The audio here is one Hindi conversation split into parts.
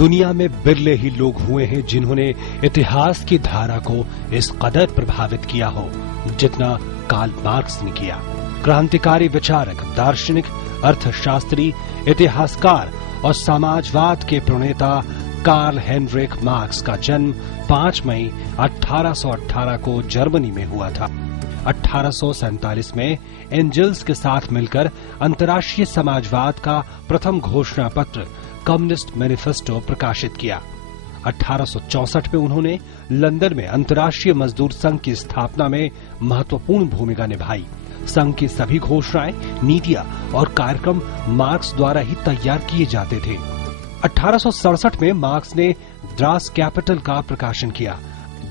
दुनिया में बिरले ही लोग हुए हैं जिन्होंने इतिहास की धारा को इस कदर प्रभावित किया हो जितना कार्ल मार्क्स ने किया। क्रांतिकारी विचारक, दार्शनिक, अर्थशास्त्री, इतिहासकार और समाजवाद के प्रणेता कार्ल हेनरिक मार्क्स का जन्म 5 मई 1818 को जर्मनी में हुआ था। 1847 में एंजल्स के साथ मिलकर अंतर्राष्ट्रीय समाजवाद का प्रथम घोषणा पत्र कम्युनिस्ट मैनिफेस्टो प्रकाशित किया। 1864 में उन्होंने लंदन में अंतर्राष्ट्रीय मजदूर संघ की स्थापना में महत्वपूर्ण भूमिका निभाई। संघ की सभी घोषणाएं, नीतियां और कार्यक्रम मार्क्स द्वारा ही तैयार किए जाते थे। 1867 में मार्क्स ने द्रास कैपिटल का प्रकाशन किया,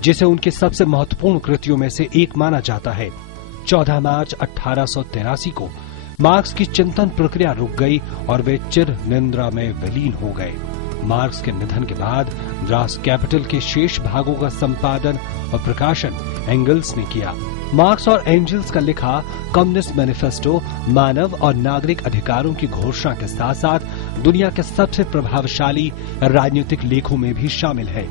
जिसे उनके सबसे महत्वपूर्ण कृतियों में से एक माना जाता है। 14 मार्च 1883 को मार्क्स की चिंतन प्रक्रिया रुक गई और वे चिर निद्रा में विलीन हो गए। मार्क्स के निधन के बाद द्रास कैपिटल के शेष भागों का संपादन और प्रकाशन एंगल्स ने किया। मार्क्स और एंजल्स का लिखा कम्युनिस्ट मैनिफेस्टो मानव और नागरिक अधिकारों की घोषणा के साथ साथ दुनिया के सबसे प्रभावशाली राजनीतिक लेखों में भी शामिल है।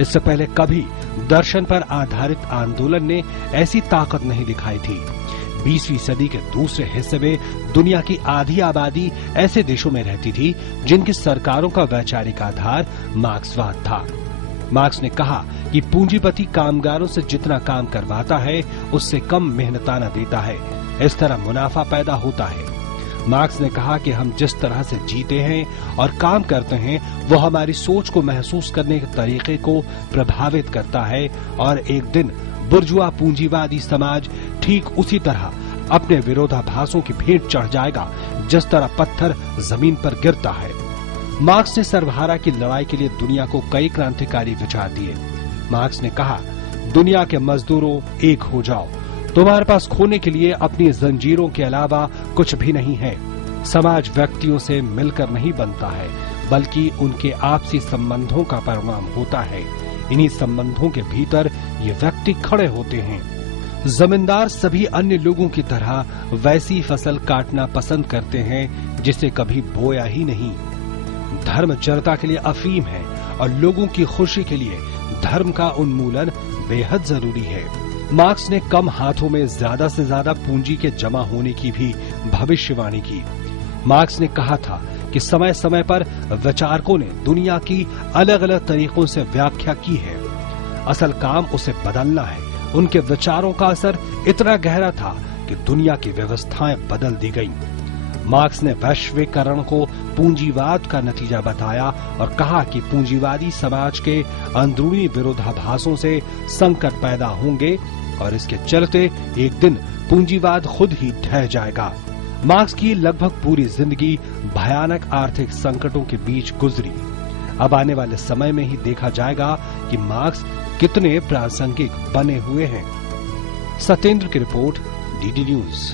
इससे पहले कभी दर्शन पर आधारित आंदोलन ने ऐसी ताकत नहीं दिखाई थी। 20वीं सदी के दूसरे हिस्से में दुनिया की आधी आबादी ऐसे देशों में रहती थी जिनकी सरकारों का वैचारिक आधार मार्क्सवाद था। मार्क्स ने कहा कि पूंजीपति कामगारों से जितना काम करवाता है उससे कम मेहनताना देता है, इस तरह मुनाफा पैदा होता है। मार्क्स ने कहा कि हम जिस तरह से जीते हैं और काम करते हैं वो हमारी सोच को महसूस करने के तरीके को प्रभावित करता है और एक दिन बुर्जुआ पूंजीवादी समाज ठीक उसी तरह अपने विरोधाभासों की भेंट चढ़ जाएगा जिस तरह पत्थर जमीन पर गिरता है। मार्क्स ने सर्वहारा की लड़ाई के लिए दुनिया को कई क्रांतिकारी विचार दिए। मार्क्स ने कहा, दुनिया के मजदूरों एक हो जाओ, तुम्हारे पास खोने के लिए अपनी जंजीरों के अलावा कुछ भी नहीं है। समाज व्यक्तियों से मिलकर नहीं बनता है बल्कि उनके आपसी संबंधों का परिणाम होता है। इन्हीं संबंधों के भीतर ये व्यक्ति खड़े होते हैं। जमींदार सभी अन्य लोगों की तरह वैसी फसल काटना पसंद करते हैं जिसे कभी बोया ही नहीं। धर्म जनता के लिए अफीम है और लोगों की खुशी के लिए धर्म का उन्मूलन बेहद जरूरी है। मार्क्स ने कम हाथों में ज्यादा से ज्यादा पूंजी के जमा होने की भी भविष्यवाणी की। मार्क्स ने कहा था कि समय समय पर विचारकों ने दुनिया की अलग अलग तरीकों से व्याख्या की है, असल काम उसे बदलना है। उनके विचारों का असर इतना गहरा था कि दुनिया की व्यवस्थाएं बदल दी गईं। मार्क्स ने वैश्वीकरण को पूंजीवाद का नतीजा बताया और कहा कि पूंजीवादी समाज के अंदरूनी विरोधाभासों से संकट पैदा होंगे और इसके चलते एक दिन पूंजीवाद खुद ही ढह जाएगा। मार्क्स की लगभग पूरी जिंदगी भयानक आर्थिक संकटों के बीच गुजरी। अब आने वाले समय में ही देखा जाएगा कि मार्क्स कितने प्रासंगिक बने हुए हैं। सत्येंद्र की रिपोर्ट, डीडी न्यूज।